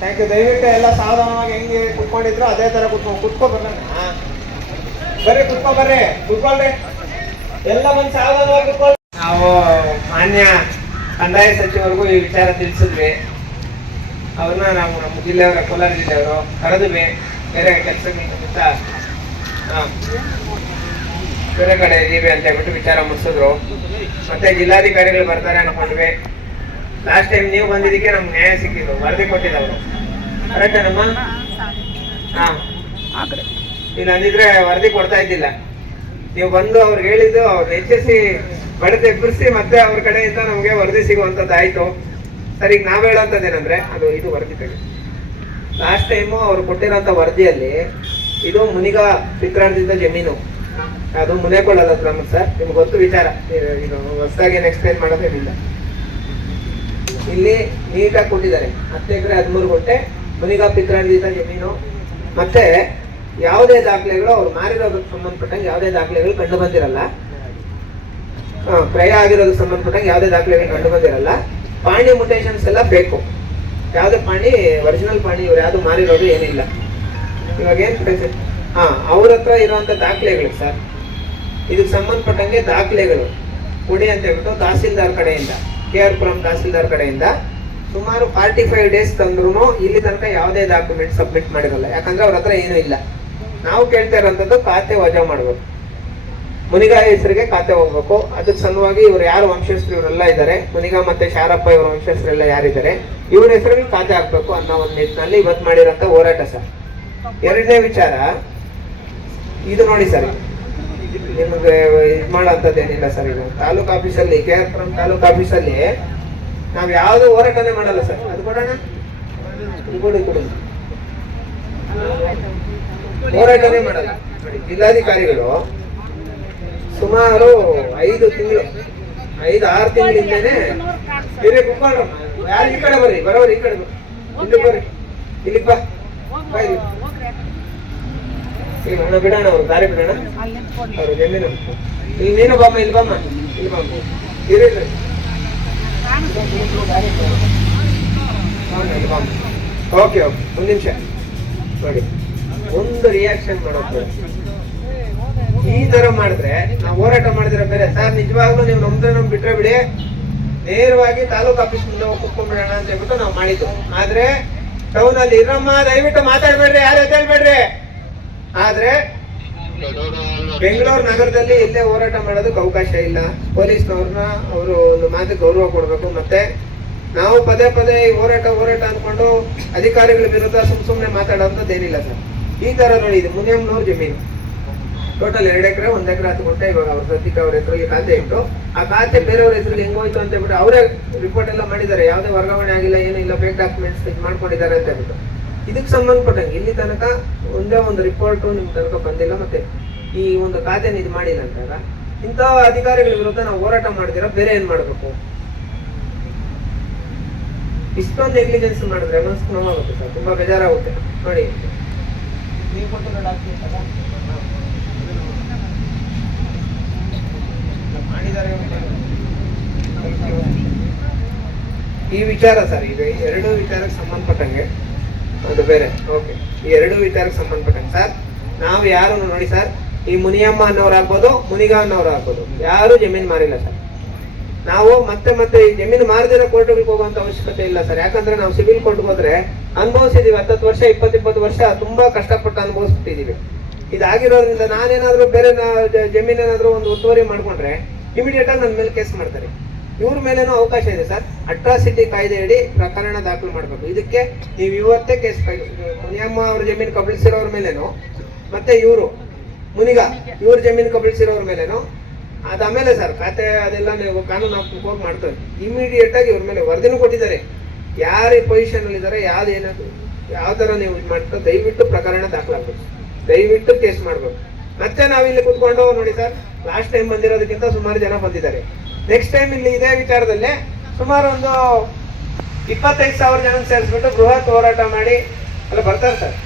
Thank you. ದಯವಿಟ್ಟು ಎಲ್ಲ ಸಾವಧಾನವಾಗಿ ಹೆಂಗೆ ಕುತ್ಕೊಂಡಿದ್ರು ಅದೇ ಥರ ಕುತ್ಕೊ ಬರೋಣ. ಬರ್ರಿ ಕುತ್ಕೊಳ್ರಿ ಎಲ್ಲ ಬಂದು ಸಾವಧಾನವಾಗಿ ಕುತ್ಕೊಳ್ಳಿ. ನಾವು ಮಾನ್ಯ ಕಂದಾಯ ಸಚಿವರಿಗೂ ಈ ವಿಚಾರ ತಿಳಿಸಿದ್ವಿ. ಅವ್ರನ್ನ ನಾವು ನಮ್ಮ ಜಿಲ್ಲೆಯವರ, ಕೋಲಾರ ಜಿಲ್ಲೆಯವರು ಕರೆದ್ವಿ. ಬೇರೆ ಕೆಲಸಗಳಿಂದ ಬೇರೆ ಕಡೆ ಇದೀವಿ ಅಂತ ಹೇಳ್ಬಿಟ್ಟು ವಿಚಾರ ಮುಗಿಸಿದ್ರು. ಮತ್ತೆ ಜಿಲ್ಲಾಧಿಕಾರಿಗಳು ಬರ್ತಾರೆ ಅನ್ಕೊಂಡ್ವಿ. ಲಾಸ್ಟ್ ಟೈಮ್ ನೀವು ಬಂದಿದ್ದಕ್ಕೆ ನಮ್ಗೆ ನ್ಯಾಯ ಸಿಕ್ಕಿದ್ರು, ವರದಿ ಕೊಟ್ಟಿದ್ದವರು. ಕರೆಕ್ಟ್ ನಮ್ಮ ಇಲ್ಲ ಅಂದಿದ್ರೆ ವರದಿ ಕೊಡ್ತಾ ಇದ್ದಿಲ್ಲ. ನೀವು ಬಂದು ಅವ್ರಿಗೆ ಹೇಳಿದ್ದು ಅವ್ರು ಹೆಚ್ಚಿಸಿ ಬಡದು ಎಬ್ಬರಿಸಿ ಮತ್ತೆ ಅವ್ರ ಕಡೆಯಿಂದ ನಮಗೆ ವರದಿ ಸಿಗುವಂಥದ್ದು ಆಯ್ತು. ಸರ್, ಈಗ ನಾವ್ ಹೇಳೋಂಥದ್ದೇನಂದ್ರೆ ಇದು ವರದಿ ಕಡೆ ಲಾಸ್ಟ್ ಟೈಮು ಅವ್ರು ಕೊಟ್ಟಿರೋಂಥ ವರದಿಯಲ್ಲಿ ಇದು ಮುನಿಗಾ ಪಿತ್ರಾರ್ಜಿತ ಜಮೀನು, ಅದು ಮುನೇಕೊಳ್ಳಲ್ಲ ಕ್ರಮ. ಸರ್, ನಿಮ್ಗೆ ಗೊತ್ತು ವಿಚಾರ, ಇದು ಹೊಸದಾಗಿ ಎಕ್ಸ್ಪ್ಲೈನ್ ಮಾಡೋದೇನಿಲ್ಲ. ಇಲ್ಲಿ ನೀಟಾಗಿ ಕೊಟ್ಟಿದ್ದಾರೆ 10 ಎಕರೆ 13 ಗುಂಟೆ ಮುನಿಗಾ ಪಿತ್ರಾರ್ಜಿತ ಜಮೀನು. ಮತ್ತೆ ಯಾವುದೇ ದಾಖಲೆಗಳು ಅವ್ರು ಮಾರಿರೋದಕ್ಕೆ ಸಂಬಂಧಪಟ್ಟಂಗೆ ಯಾವುದೇ ದಾಖಲೆಗಳು ಕಂಡು ಬಂದಿರಲ್ಲ. ಕ್ರಯ ಆಗಿರೋದಕ್ಕೆ ಸಂಬಂಧಪಟ್ಟಂಗೆ ಯಾವುದೇ ದಾಖಲೆಗಳು ಕಂಡು ಬಂದಿರಲ್ಲ. ಪಾಣಿ ಮುಟೇಷನ್ಸ್ ಎಲ್ಲ ಬೇಕು. ಯಾವುದೇ ಪಾಣಿ ಒರಿಜಿನಲ್ ಪಾಣಿ ಇವ್ರು ಯಾವುದು ಮಾರಿರೋದು ಏನಿಲ್ಲ. ಇವಾಗ ಏನು ಅವ್ರ ಹತ್ರ ಇರುವಂತ ದಾಖಲೆಗಳು ಸರ್, ಇದಕ್ಕೆ ಸಂಬಂಧಪಟ್ಟಂಗೆ ದಾಖಲೆಗಳು ಕೊಡಿ ಅಂತ ಹೇಳ್ಬಿಟ್ಟು ತಹಸೀಲ್ದಾರ್ ಕಡೆಯಿಂದ, KR ಪುರಂ ತಹಸೀಲ್ದಾರ್ ಕಡೆಯಿಂದ ಸುಮಾರು 45 ಡೇಸ್ ತಂದ್ರು ಇಲ್ಲಿ ತನಕ ಯಾವುದೇ ಡಾಕ್ಯುಮೆಂಟ್ ಸಬ್ಮಿಟ್ ಮಾಡಿರಲ್ಲ. ಯಾಕಂದ್ರೆ ಅವ್ರ ಹತ್ರ ಏನೂ ಇಲ್ಲ. ನಾವು ಕೇಳ್ತಾ ಇರೋಂಥದ್ದು ಖಾತೆ ವಜಾ ಮಾಡ್ಬೇಕು, ಮುನಿಗಾ ಹೆಸರಿಗೆ ಖಾತೆ ಹೋಗ್ಬೇಕು. ಅದಕ್ಕೆ ಸಲುವಾಗಿ ಇವ್ರು ಯಾರು ವಂಶಸ್ಥರು ಇವರೆಲ್ಲ ಇದ್ದಾರೆ, ಮುನಿಗಾ ಮತ್ತೆ ಶಾರಪ್ಪ ಇವರ ವಂಶಸ್ಥರೆಲ್ಲ ಯಾರಿದ್ದಾರೆ, ಇವ್ರ ಹೆಸರಿಗೆ ಖಾತೆ ಹಾಕ್ಬೇಕು ಅನ್ನೋ ಒಂದು ನಿಟ್ಟಿನಲ್ಲಿ ಇವತ್ತು ಮಾಡಿರೋಂಥ ಹೋರಾಟ ಸರ್. ಎರಡನೇ ವಿಚಾರ ಇದು ನೋಡಿ ಸರ್, ನಿಮಗೆ ಇದು ಮಾಡೋಂಥದ್ದೇನಿಲ್ಲ ಸರ್. ಇದು ತಾಲೂಕು ಆಫೀಸಲ್ಲಿ, KR ಪುರಂ ತಾಲೂಕು ಆಫೀಸಲ್ಲಿ ನಾವು ಯಾವ್ದು ಹೋರಾಟನೇ ಮಾಡಲ್ಲ ಸರ್. ಅದು ಕೊಡೋಣ, ಕೊಡಿ ಹೋರಾಟನೇ ಮಾಡಲ್ಲ. ಜಿಲ್ಲಾಧಿಕಾರಿಗಳು ಸುಮಾರು 5 ತಿಂಗಳು 5-6 ತಿಂಗಳಿಂದನೇ ಬೇರೆ ಕುತ್ಕೊಂಡ್ರು. ಯಾರು ಈ ಕಡೆ ಬರ್ರಿ, ಬರೋರಿ ಈ ಕಡೆ ಬರ್ರಿ, ಇಲ್ಲಿ ಬಾ ಬಿಡೋಣ, ಅವ್ರು ದಾರಿ ಬಿಡೋಣ, ಅವ್ರು ಜಮೀನು. ಇಲ್ಲಿ ನೀನು ಬಾಮ್ಮ, ಇಲ್ಲಿ ಬಾಮ್ಮ, ಇರಿ ಓಕೆ. ಒಂದು ನಿಮಿಷ ನೋಡಿ, ಒಂದು ರಿಯಾಕ್ಷನ್ ಮಾಡೋದು. ಈ ತರ ಮಾಡಿದ್ರೆ ನಾವು ಹೋರಾಟ ಮಾಡಿದ್ರೆ ಬೇರೆ ಸರ್. ನಿಜವಾಗ್ಲೂ ನೀವು ನಮ್ ಬಿಟ್ರೆ ಬಿಡಿ, ನೇರವಾಗಿ ತಾಲೂಕು ಆಫೀಸ್ ಮುಂದೆ ಹೋಗಿ ಕುತ್ಕೊಂಡ್ಬಿಡೋಣ ಅಂತ ಹೇಳ್ಬಿಟ್ಟು ನಾವು ಮಾಡಿದ್ದು. ಆದ್ರೆ ಟೌನ್ ಅಲ್ಲಿ ಇರಮ್ಮ, ದಯವಿಟ್ಟು ಮಾತಾಡ್ಬೇಡ್ರಿ, ಯಾರು ಎದ್ದೇಳ್ಬೇಡ್ರಿ. ಆದ್ರೆ ಬೆಂಗಳೂರು ನಗರದಲ್ಲಿ ಇಲ್ಲೇ ಹೋರಾಟ ಮಾಡೋದಕ್ಕೆ ಅವಕಾಶ ಇಲ್ಲ. ಪೊಲೀಸ್ನವ್ರನ್ನ ಅವರು ಒಂದು ಮಾತು ಗೌರವ ಕೊಡ್ಬೇಕು. ಮತ್ತೆ ನಾವು ಪದೇ ಈ ಹೋರಾಟ ಅನ್ಕೊಂಡು ಅಧಿಕಾರಿಗಳ ವಿರುದ್ಧ ಸುಮ್ಮನೆ ಮಾತಾಡೋಂಥದ್ದು ಏನಿಲ್ಲ ಸರ್. ಈ ತರ ನೋಡಿ, ಇದು ಮುನಿಯಮ್ಮನವ್ರ ಜಮೀನು, ಟೋಟಲ್ 2 ಎಕರೆ 1 ಎಕರೆ 10 ಗುಂಟೆ. ಇವಾಗ ಅವ್ರ ಸದ್ಯಕ್ಕೆ ಅವ್ರ ಹೆಸರಿಗೆ ಖಾತೆ ಇಟ್ಟು, ಆ ಖಾತೆ ಬೇರೆಯವ್ರ ಹೆಸರಿಗೆ ಹೆಂಗೋಯ್ತು ಅಂತ ಹೇಳ್ಬಿಟ್ಟು ಅವರೇ ರಿಪೋರ್ಟ್ ಎಲ್ಲ ಮಾಡಿದ್ದಾರೆ. ಯಾವುದೇ ವರ್ಗಾವಣೆ ಆಗಿಲ್ಲ, ಏನೂ ಇಲ್ಲ, ಫೇಕ್ ಡಾಕ್ಯುಮೆಂಟ್ಸ್ ಮಾಡ್ಕೊಂಡಿದ್ದಾರೆ ಅಂತ ಹೇಳ್ಬಿಟ್ಟು. ಇದಕ್ಕೆ ಸಂಬಂಧಪಟ್ಟಂಗೆ ಇಲ್ಲಿ ತನಕ ಒಂದೇ ಒಂದು ರಿಪೋರ್ಟು ನಿಮ್ ತನಕ ಬಂದಿಲ್ಲ. ಮತ್ತೆ ಈ ಒಂದು ಖಾತೆನ ಇದು ಮಾಡಿಲ್ಲ ಅಂತಾಗ ಇಂಥ ಅಧಿಕಾರಿಗಳ ವಿರುದ್ಧ ನಾವು ಹೋರಾಟ ಮಾಡಿದಿರ ಬೇರೆ ಏನ್ ಮಾಡ್ಬೇಕು? ಇಷ್ಟೊಂದು ನೆಗ್ಲಿಜೆನ್ಸ್ ಮಾಡಿದ್ರೆ ಮನಸ್ಸು ನೋವಾಗುತ್ತೆ ಸರ್, ತುಂಬಾ ಬೇಜಾರಾಗುತ್ತೆ. ನೋಡಿ, ನೀವು ಕೊಟ್ಟಿರೋ ಡಾಕ್ಯುಮೆಂಟ್ ಮಾಡಿದ್ದಾರೆ ಈ ವಿಚಾರ ಸರ್. ಇದು 2 ವಿಚಾರಕ್ಕೆ ಸಂಬಂಧಪಟ್ಟಂಗೆ ಅದು ಬೇರೆ. ಓಕೆ, ಈ 2 ವಿಚಾರಕ್ಕೆ ಸಂಬಂಧಪಟ್ಟಂಗೆ ಸರ್, ನಾವು ಯಾರು ನೋಡಿ ಸರ್, ಈ ಮುನಿಯಮ್ಮ ಅನ್ನೋರು ಆಗ್ಬೋದು, ಮುನಿಗಾ ಅನ್ನೋರು ಆಗ್ಬೋದು, ಯಾರು ಜಮೀನು ಮಾರಿಲ್ಲ ಸರ್. ನಾವು ಮತ್ತೆ ಈ ಜಮೀನು ಮಾರದಿರೋ ಕೋರ್ಟ್ಗಳಿಗೆ ಹೋಗುವಂತ ಅವಶ್ಯಕತೆ ಇಲ್ಲ ಸರ್. ಯಾಕಂದ್ರೆ ನಾವು ಸಿವಿಲ್ ಕೋರ್ಟ್ಗೆ ಹೋದ್ರೆ ಅನುಭವಿಸಿದೀವಿ. 10 ವರ್ಷ 20 ವರ್ಷ ತುಂಬಾ ಕಷ್ಟಪಟ್ಟು ಅನುಭವಿಸ್ಬಿಟ್ಟಿದೀವಿ. ಇದಾಗಿರೋದ್ರಿಂದ ನಾನೇನಾದ್ರೂ ಬೇರೆ ಜಮೀನೇನಾದ್ರೂ ಒಂದು ಒತ್ತುವರಿ ಮಾಡ್ಕೊಂಡ್ರೆ ಇಮಿಡಿಯೇಟ್ ಆಗಿ ನನ್ನ ಮೇಲೆ ಕೇಸ್ ಮಾಡ್ತಾರೆ. ಇವ್ರ ಮೇಲೇನೂ ಅವಕಾಶ ಇದೆ ಸರ್. ಅಟ್ರಾಸಿಟಿ ಕಾಯ್ದೆ ಅಡಿ ಪ್ರಕರಣ ದಾಖಲು ಮಾಡಬೇಕು. ಇದಕ್ಕೆ ನೀವು ಇವತ್ತೇ ಕೇಸ್ ಮುನಿಯಮ್ಮ ಅವ್ರ ಜಮೀನು ಕಬಳಿಸಿರೋರ ಮೇಲೇನು, ಮತ್ತೆ ಇವರು ಮುನಿಗಾ ಇವ್ರ ಜಮೀನು ಕಬಳಿಸಿರೋರ ಮೇಲೇನು, ಅದಾದ್ಮೇಲೆ ಸರ್ ಖಾತೆ ಅದೆಲ್ಲ ನೀವು ಕಾನೂನಾತ್ಮಕವಾಗಿ ಮಾಡ್ತಾರೆ. ಇಮಿಡಿಯೇಟ್ ಆಗಿ ಇವ್ರ ಮೇಲೆ ವರದಿನೂ ಕೊಟ್ಟಿದ್ದಾರೆ. ಯಾರು ಈ ಪೊಸಿಷನ್ ಅಲ್ಲಿ ಇದ್ದಾರೆ, ಯಾವ ತರ ನೀವು ಇದು ಮಾಡ್ತಾರೆ, ದಯವಿಟ್ಟು ಪ್ರಕರಣ ದಾಖಲಾಗಬೇಕು, ದಯವಿಟ್ಟು ಕೇಸ್ ಮಾಡ್ಬೇಕು. ಮತ್ತೆ ನಾವಿಲ್ಲಿ ಕುತ್ಕೊಂಡು ನೋಡಿ ಸರ್, ಲಾಸ್ಟ್ ಟೈಮ್ ಬಂದಿರೋದಕ್ಕಿಂತ ಸುಮಾರು ಜನ ಬಂದಿದ್ದಾರೆ. ನೆಕ್ಸ್ಟ್ ಟೈಮ್ ಇಲ್ಲಿ ಇದೇ ವಿಚಾರದಲ್ಲೇ ಸುಮಾರು ಒಂದು 25,000 ಜನ ಸೇರಿಸ್ಬಿಟ್ಟು ಬೃಹತ್ ಹೋರಾಟ ಮಾಡಿ ಅಲ್ಲ ಬರ್ತಾರೆ ಸರ್.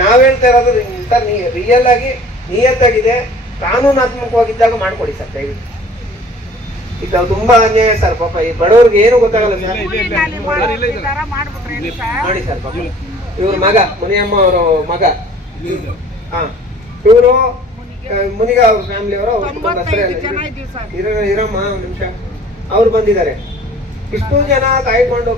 ನಾವ್ ಹೇಳ್ತಾ ಇರೋದು ಸರ್, ರಿಯಲ್ ಆಗಿ ನಿಯತ್ತಾಗಿದೆ, ಕಾನೂನಾತ್ಮಕವಾಗಿದ್ದಾಗ ಮಾಡ್ಕೊಡಿ ಸರ್ ದಯವಿಟ್ಟು. ಇದು ತುಂಬಾ ಅನ್ಯಾಯ ಸರ್. ಪಾಪ ಈ ಬಡವ್ರಿಗೆ ಏನು ಗೊತ್ತಾಗಲ್ಲ ಸರ್. ನೋಡಿ ಸರ್, ಪಾಪ ಇವ್ರ ಮಗ ಮುನಿಯಮ್ಮ ಅವರು ಮಗ, ಹಾ, ಇವರು ಮುನಿಗ ಅವ್ರ ಫ್ಯಾಮಿಲಿ ಅವರು ಇರಮ್ಮ ಒಂದು ನಿಮಿಷ, ಅವ್ರು ಬಂದಿದ್ದಾರೆ. ಇಷ್ಟು ಜನ ಕಾಯ್ಕೊಂಡು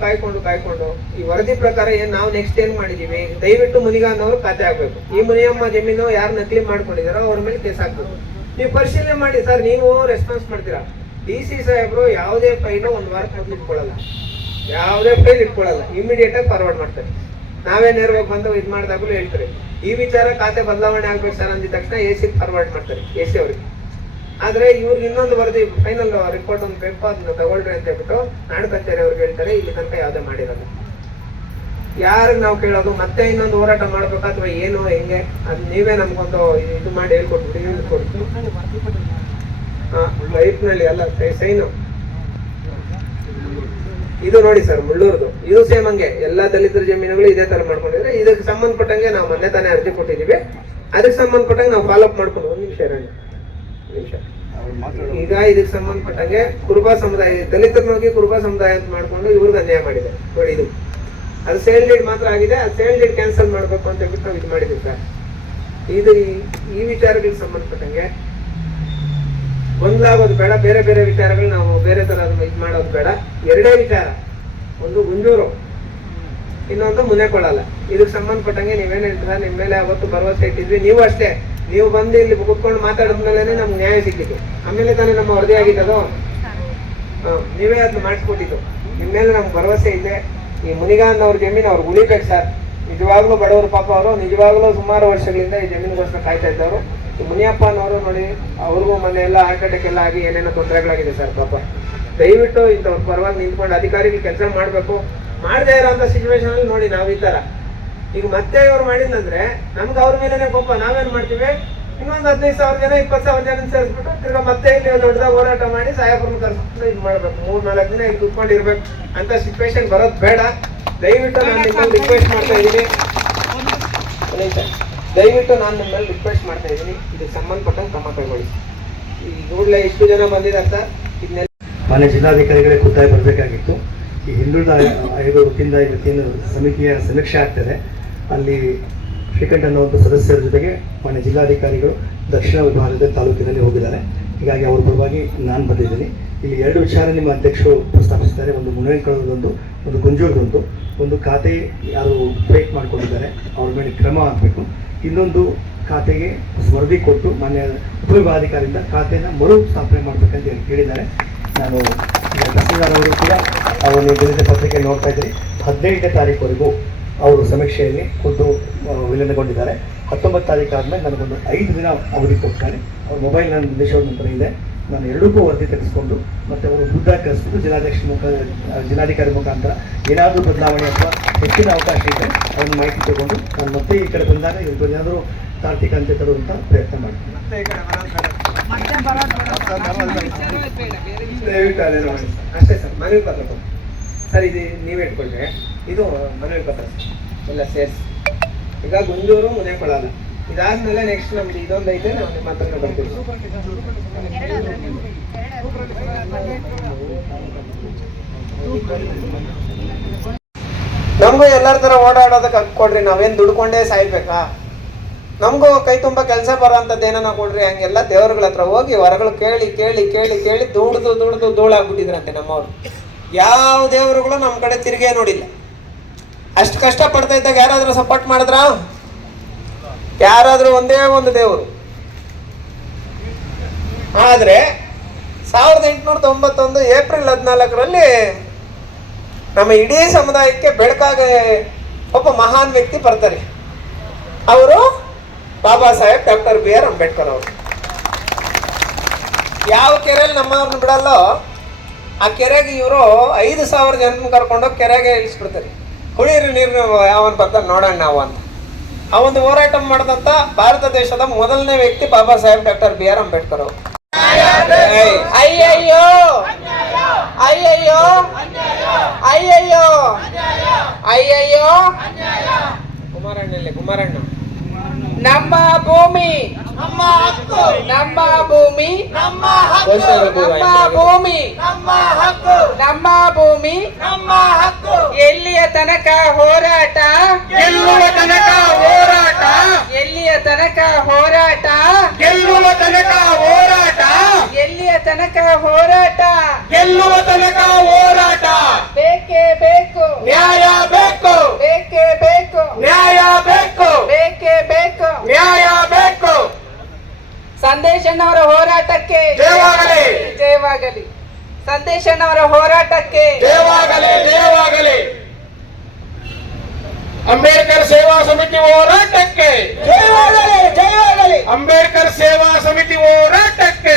ಈ ವರದಿ ಪ್ರಕಾರ ನಾವು ನೆಕ್ಸ್ಟ್ ಏನ್ ಮಾಡಿದೀವಿ, ದಯವಿಟ್ಟು ಮುನಿಗ ಅನ್ನೋರು ಖಾತೆ ಆಗ್ಬೇಕು. ಈ ಮುನಿಯಮ್ಮ ಜಮೀನು ಯಾರು ನಕಲಿ ಮಾಡ್ಕೊಂಡಿದಾರೋ ಅವ್ರ ಮೇಲೆ ಕೇಸ್ ಹಾಕ್ಬೇಕು. ನೀವು ಪರಿಶೀಲನೆ ಮಾಡಿ ಸರ್, ನೀವು ರೆಸ್ಪಾನ್ಸ್ ಮಾಡ್ತೀರಾ. DC ಸಾಹೇಬ್ರು ಯಾವುದೇ ಫೈಲ್ ಒಂದು ವಾರಕ್ಕೆ ಮೊದಲು ಇಟ್ಕೊಳ್ಳಲ್ಲ, ಯಾವುದೇ ಫೈಲ್ ಇಟ್ಕೊಳ್ಳಲ್ಲ, ಇಮಿಡಿಯೇಟ್ ಆಗಿ ಫಾರ್ವರ್ಡ್ ಮಾಡ್ತಾರೆ. ನಾವೇ ನೇರವಾಗಿ ಬಂದು ಇದು ಮಾಡಿದಾಗಲೂ ಹೇಳ್ತಾರೆ ಈ ವಿಚಾರ ಖಾತೆ ಬದಲಾವಣೆ ಆಗ್ಬೇಕು ಸರ್ ಅಂದಿದ ತಕ್ಷಣ AC ಫಾರ್ವರ್ಡ್ ಮಾಡ್ತಾರೆ, AC ಅವ್ರಿಗೆ. ಆದ್ರೆ ಇವ್ರಿಗೆ ಇನ್ನೊಂದು ವರದಿ ಫೈನಲ್ ರಿಪೋರ್ಟ್ ಒಂದು ಬೇಕು, ಅದನ್ನ ತಗೊಳ್ರಿ ಅಂತ ಹೇಳ್ಬಿಟ್ಟು ನಾಡು ಕಚೇರಿ ಅವ್ರಿಗೆ ಹೇಳ್ತಾರೆ. ಇಲ್ಲಿ ತನಕ ಯಾವುದೇ ಮಾಡಿರೋದು. ಯಾರಿಗೆ ನಾವು ಕೇಳೋದು ಮತ್ತೆ ಇನ್ನೊಂದು ಹೋರಾಟ ಮಾಡ್ಬೇಕಾ ಅಥವಾ ಏನು ಹೆಂಗೆ, ಅದು ನೀವೇ ನಮ್ಗೊಂದು ಇದು ಮಾಡಿ ಹೇಳ್ಕೊಟ್ಬಿಡಿ. ಲೈಫ್ನಲ್ಲಿ ಅಲ್ಲ ಸೈನು ಇದು ನೋಡಿ ಸರ್, ಮುಳ್ಳೂರ್ದು ಇದು ಸೇಮ್ ಹಂಗೆ ಎಲ್ಲಾ ದಲಿತರ ಜಮೀನುಗಳು ಇದೇ ತರ ಮಾಡ್ಕೊಂಡಿದ್ರೆ ಇದಕ್ಕೆ ಸಂಬಂಧಪಟ್ಟಂಗೆ ನಾವು ಮೊನ್ನೆ ತಾನೇ ಅರ್ಜಿ ಕೊಟ್ಟಿದೀವಿ. ಅದಕ್ಕೆ ಸಂಬಂಧಪಟ್ಟಂಗೆ ನಾವು ಫಾಲೋ ಅಪ್ ಮಾಡ್ಕೊಂಡು ಒಂದು ನಿಮಿಷ ಈಗ ಇದಕ್ಕೆ ಸಂಬಂಧಪಟ್ಟಂಗೆ ಕುರುಬಾ ಸಮುದಾಯ, ದಲಿತರವಾಗಿ ಕುರುಬಾ ಸಮುದಾಯ ಅಂತ ಮಾಡ್ಕೊಂಡು ಇವ್ರಿಗೆ ಅನ್ಯಾಯ ಮಾಡಿದೆ ನೋಡಿ. ಇದು ಅದು ಸೇಲ್ ಡೀಡ್ ಮಾತ್ರ ಆಗಿದೆ, ಅದು ಸೇಲ್ ಡೀಡ್ ಕ್ಯಾನ್ಸಲ್ ಮಾಡ್ಬೇಕು ಅಂತ ಹೇಳ್ಬಿಟ್ಟು ನಾವು ಇದು ಮಾಡಿದ್ವಿ ಸರ್. ಇದು ಈ ವಿಚಾರಗಳಿಗೆ ಸಂಬಂಧಪಟ್ಟಂಗೆ ಒಂದಾಗೋದು ಬೇಡ, ಬೇರೆ ಬೇರೆ ವಿಚಾರಗಳು ನಾವು ಬೇರೆ ತರ ಇದು ಮಾಡೋದು ಬೇಡ. ಎರಡೇ ವಿಚಾರ, ಒಂದು ಗುಂಜೂರು, ಇನ್ನೊಂದು ಮುನೆಕೊಳ್ಳಲ್ಲ. ಇದಕ್ಕೆ ಸಂಬಂಧಪಟ್ಟಂಗೆ ನೀವೇನ್ ಹೇಳ್ತೀರಾ, ನಿಮ್ಮ ಮೇಲೆ ಅವತ್ತು ಭರವಸೆ ಇಟ್ಟಿದ್ವಿ. ನೀವು ಅಷ್ಟೇ, ನೀವು ಬಂದು ಇಲ್ಲಿ ಕೂತ್ಕೊಂಡು ಮಾತಾಡಿದ್ಮೇಲೆ ನಮ್ಗೆ ನ್ಯಾಯ ಸಿಕ್ಕಿತ್ತು. ಆಮೇಲೆ ತಾನೇ ನಮ್ಮ ವರದಿ ಆಗಿದ್ದದು. ನೀವೇ ಅದನ್ನ ಮಾಡಿಸ್ಕೊಟ್ಟಿದ್ದು. ನಿಮ್ಮ ಮೇಲೆ ನಮ್ಗೆ ಭರವಸೆ ಇದೆ. ಈ ಮುನಿಗಾನ್ ಅವ್ರ ಜಮೀನು ಅವ್ರಿಗೆ ಉಳಿಬೇಕು ಸರ್. ನಿಜವಾಗ್ಲೂ ಬಡವರು ಪಾಪ, ಅವರು ನಿಜವಾಗ್ಲೂ ಸುಮಾರು ವರ್ಷಗಳಿಂದ ಈ ಜಮೀನಿಗೋಸ್ಕರ ಕಾಯ್ತಾ ಇದ್ದವರು. ಮುನಿಯಪ್ಪ ಅನ್ನೋರು ನೋಡಿ, ಅವ್ರಿಗೂ ಮೊನ್ನೆ ಎಲ್ಲ ಹಾರ್ಟ್ ಅಟ್ಯಾಕ್ ಎಲ್ಲ ಆಗಿ ಏನೇನೋ ತೊಂದರೆಗಳಾಗಿದೆ ಸರ್. ಪಾಪ ದಯವಿಟ್ಟು ಇಂಥವ್ರ ಪರವಾಗಿ ನಿಂತ್ಕೊಂಡು ಅಧಿಕಾರಿಗಳು ಕೆಲಸ ಮಾಡಬೇಕು. ಮಾಡದೇ ಇರೋಂಥ ಸಿಚುವೇಶನ್ ಅಲ್ಲಿ ನೋಡಿ ನಾವು ಈ ತರ ಈಗ ಮತ್ತೆ ಇವ್ರು ಮಾಡಿಲ್ಲಂದ್ರೆ ನಮ್ಗೆ ಅವ್ರ ಮೇಲೆನೆ ಕೋಪ. ನಾವೇನ್ ಮಾಡ್ತೀವಿ, ಇನ್ನೊಂದು 15,000 ಜನ 20,000 ಜನ ಸೇರಿಸ್ಬಿಟ್ಟು ತಿರ್ಗಾ ಮತ್ತೆ ಇಲ್ಲಿ ದೊಡ್ಡದಾಗ ಹೋರಾಟ ಮಾಡಿ ಸಾಹೇಬ್ರನ್ನ ಕರ್ಸ್ಬಿಟ್ಟು ಇದು ಮಾಡ್ಬೇಕು. 3-4 ದಿನ ಇಲ್ಲಿ ಕುತ್ಕೊಂಡಿರ್ಬೇಕು ಅಂತ ಸಿಚುವೇಶನ್ ಬರೋದು ಬೇಡ. ದಯವಿಟ್ಟು ನಾನು ನಿಮ್ಮಲ್ಲಿ ರಿಕ್ವೆಸ್ಟ್ ಮಾಡ್ತಾ ಇದ್ದೀನಿ, ದಯವಿಟ್ಟು ನಾನು ನಿಮ್ಮಲ್ಲಿ ರಿಕ್ವೆಸ್ಟ್ ಮಾಡ್ತಾ ಇದ್ದೀನಿ, ಇದಕ್ಕೆ ಸಂಬಂಧಪಟ್ಟಂಗೆ ಕ್ರಮ ಕೈಗೊಳ್ಳಿ. ಈ ಕೂಡಲೇ ಇಷ್ಟು ಜನ ಬಂದಿದ್ದಾರೆ ಸರ್. ಇದನ್ನೆಲ್ಲ ಮಾನ್ಯ ಜಿಲ್ಲಾಧಿಕಾರಿಗಳೇ ಖುದ್ದಾಗಿ ಬರಬೇಕಾಗಿತ್ತು. ಈ ಹಿಂದುಳಿದ ಆಯೋಗ ವತಿಯಿಂದ ಇವತ್ತೇನು ಸಮಿತಿಯ ಸಮೀಕ್ಷೆ ಆಗ್ತದೆ, ಅಲ್ಲಿ ಶ್ರೀಕಂಠ ಅನ್ನುವಂಥ ಸದಸ್ಯರ ಜೊತೆಗೆ ಮಾನ್ಯ ಜಿಲ್ಲಾಧಿಕಾರಿಗಳು ದಕ್ಷಿಣ ವಿಭಾಗದ ತಾಲೂಕಿನಲ್ಲಿ ಹೋಗಿದ್ದಾರೆ. ಹೀಗಾಗಿ ಅವ್ರ ಪರವಾಗಿ ನಾನು ಬಂದಿದ್ದೀನಿ. ಇಲ್ಲಿ 2 ವಿಚಾರ ನಿಮ್ಮ ಅಧ್ಯಕ್ಷರು ಪ್ರಸ್ತಾಪಿಸಿದ್ದಾರೆ. ಒಂದು ಮುನೇಕಳದೊಂದು, ಒಂದು ಗುಂಜೂರದೊಂದು. ಒಂದು ಖಾತೆ ಯಾರು ಬ್ರೇಕ್ ಮಾಡಿಕೊಂಡಿದ್ದಾರೆ ಅವ್ರ ಮೇಲೆ ಕ್ರಮ ಆಗಬೇಕು. ಇನ್ನೊಂದು ಖಾತೆಗೆ ವರದಿ ಕೊಟ್ಟು ಮಾನ್ಯ ಉಪವಿಭಾಗಾಧಿಕಾರಿಯಿಂದ ಖಾತೆಯನ್ನು ಮರು ಸ್ಥಾಪನೆ ಮಾಡಬೇಕಂತ ಹೇಳಿ ಕೇಳಿದ್ದಾರೆ. ನಾನು ತಹಸೀಲ್ದಾರ್ ಅವರು ಕೂಡ ಅವರು ದಲಿತ ಪತ್ರಿಕೆ ನೋಡ್ತಾ ಇದ್ದೀನಿ. 15ನೇ ತಾರೀಕುವರೆಗೂ ಅವರು ಸಮೀಕ್ಷೆಯಲ್ಲಿ ಖುದ್ದು ವಿಲೀನಗೊಂಡಿದ್ದಾರೆ. 19 ತಾರೀಕು ಆದಮೇಲೆ ನನಗೊಂದು 5 ದಿನ ಅವಧಿ ಕೊಡ್ತಾರೆ. ಅವ್ರ ಮೊಬೈಲ್ ನನ್ನ ನಿರ್ದೇಶನ ನಂತರ ಇದೆ. ನಾನು ಎರಡಕ್ಕೂ ವರದಿ ತೆಗೆದುಕೊಂಡು ಮತ್ತು ಅವರು ಬುದ್ಧ ಕರೆಸ್ಬಿಟ್ಟು ಜಿಲ್ಲಾಧಿಕಾರಿ ಮುಖಾಂತರ ಏನಾದರೂ ಬದಲಾವಣೆ ಅಥವಾ ಹೆಚ್ಚಿನ ಅವಕಾಶ ಇದೆ ಅದನ್ನು ಮಾಹಿತಿ ತಗೊಂಡು ನಾನು ಮತ್ತೆ ಈ ಕಡೆ ಬಂದಾಗ ಇವತ್ತು ಏನಾದರೂ ತಾರ್ಕಿಕ ಅಂತ್ಯ ತರುವಂಥ ಪ್ರಯತ್ನ ಮಾಡ್ತೀನಿ. ಅಷ್ಟೇ ಸರ್, ಮನವಿ ಪತ್ರ ಸರ್, ಇದು ನೀವೇ ಇಟ್ಕೊಂಡ್ರೆ ಇದು ಮನವಿ ಪತ್ರ ಎಲ್ಲ ಸೇರಿಸಿ. ಈಗ ಗುಂಜೂರು ಮುನೇಕೊಳ್ಳಲ್ಲ, ಇದಾದ್ಮೇಲೆ ನೆಕ್ಸ್ಟ್ ನಮ್ದು ಇದೊಂದು ಐತೆ, ನಾವು ನಿಮ್ಮ ಹತ್ರ ಬರ್ತೀವಿ. ನಮಗೂ ಎಲ್ಲರ ತರ ಓಡಾಡೋದಕ್ಕೆ ಕೊಡ್ರಿ. ನಾವೇನ್ ದುಡ್ಕೊಂಡೇ ಸಾಯ್ಬೇಕಾ? ನಮಗೂ ಕೈ ತುಂಬ ಕೆಲಸ ಬರೋ ಅಂಥದ್ದು ಏನನ್ನ ಕೊಡ್ರಿ. ಹಂಗೆಲ್ಲ ದೇವ್ರಗಳ ಹತ್ರ ಹೋಗಿ ವರಗಳು ಕೇಳಿ ಕೇಳಿ ಕೇಳಿ ಕೇಳಿ ದುಡ್ದು ಧೂಳಾಗ್ಬಿಟ್ಟಿದ್ರಂತೆ ನಮ್ಮವ್ರು. ಯಾವ ದೇವರುಗಳು ನಮ್ಮ ಕಡೆ ತಿರುಗೇ ನೋಡಿಲ್ಲ. ಅಷ್ಟು ಕಷ್ಟ ಪಡ್ತಾ ಇದ್ದಾಗ ಯಾರಾದ್ರೂ ಸಪೋರ್ಟ್ ಮಾಡಿದ್ರ? ಯಾರಾದ್ರೂ ಒಂದೇ ಒಂದು ದೇವರು. ಆದ್ರೆ 1891 ಏಪ್ರಿಲ್ 14ರಲ್ಲಿ ನಮ್ಮ ಇಡೀ ಸಮುದಾಯಕ್ಕೆ ಬೆಳಕಾಗಿ ಒಬ್ಬ ಮಹಾನ್ ವ್ಯಕ್ತಿ ಬರ್ತಾರೆ. ಅವರು ಬಾಬಾ ಸಾಹೇಬ್ ಡಾಕ್ಟರ್ B.R. ಅಂಬೇಡ್ಕರ್ ಅವರು. ಯಾವ ಕೆರೆಯಲ್ಲಿ ನಮ್ಮವ್ರನ್ನ ಬಿಡಲ್ಲೋ ಆ ಕೆರೆಗೆ ಇವರು 5,000 ಜನ ಕರ್ಕೊಂಡೋಗಿ ಕೆರೆಗೆ ಇಳಿಸ್ಬಿಡ್ತಾರೆ. ಕುಡಿಯಿರಿ ನೀರು ಯಾವನ್ ಬರ್ತಾರೆ ನೋಡೋಣ ನಾವು ಅಂತ. ಆ ಒಂದು ಹೋರಾಟ ಮಾಡಿದಂತ ಭಾರತ ದೇಶದ ಮೊದಲನೇ ವ್ಯಕ್ತಿ ಬಾಬಾ ಸಾಹೇಬ್ ಡಾಕ್ಟರ್ B.R. ಅಂಬೇಡ್ಕರ್ ಅವರು. ಅಯ್ಯಯ್ಯೋ ಅಯ್ಯಯ್ಯೋ ಅಯ್ಯಯ್ಯೋ ಅಯ್ಯಯ್ಯೋ ಕುಮಾರಣ್ಣ ನಮ್ಮ ಭೂಮಿ ನಮ್ಮ ಹಕ್ಕು, ನಮ್ಮ ಭೂಮಿ, ನಮ್ಮ ಹಕ್ಕು, ನಮ್ಮ ಭೂಮಿ, ನಮ್ಮ ಹಕ್ಕು, ನಮ್ಮ ಭೂಮಿ. ನಮ್ಮ ಹಕ್ಕು. ಎಲ್ಲಿಯ ತನಕ ಹೋರಾಟ, ಗೆಲ್ಲುವ ತನಕ ಹೋರಾಟ, ಎಲ್ಲಿಯ ತನಕ ಹೋರಾಟ, ಗೆಲ್ಲುವ ತನಕ ಹೋರಾಟ, ಎಲ್ಲಿಯ ತನಕ ಹೋರಾಟ. ಗೆಲ್ಲುವ ತನಕ ಹೋರಾಟ. ಬೇಕೇ ಬೇಕು, ನ್ಯಾಯ ಬೇಕು, ಬೇಕೇ ಬೇಕು, ನ್ಯಾಯ ಬೇಕು, ಬೇಕೇ ಬೇಕು. ನ್ಯಾಯ ಬೇಕು. ಸಂದೇಶಣ್ಣವರ ಹೋರಾಟಕ್ಕೆ ಜಯವಾಗಲಿ, ಜಯವಾಗಲಿ. ಸಂದೇಶಣ್ಣವರ ಹೋರಾಟಕ್ಕೆ ಜಯವಾಗಲಿ, ಜಯವಾಗಲಿ. ಅಂಬೇಡ್ಕರ್ ಸೇವಾ ಸಮಿತಿ ಹೋರಾಟಕ್ಕೆ ಜಯವಾಗಲಿ, ಜಯವಾಗಲಿ. ಅಂಬೇಡ್ಕರ್ ಸೇವಾ ಸಮಿತಿ ಹೋರಾಟಕ್ಕೆ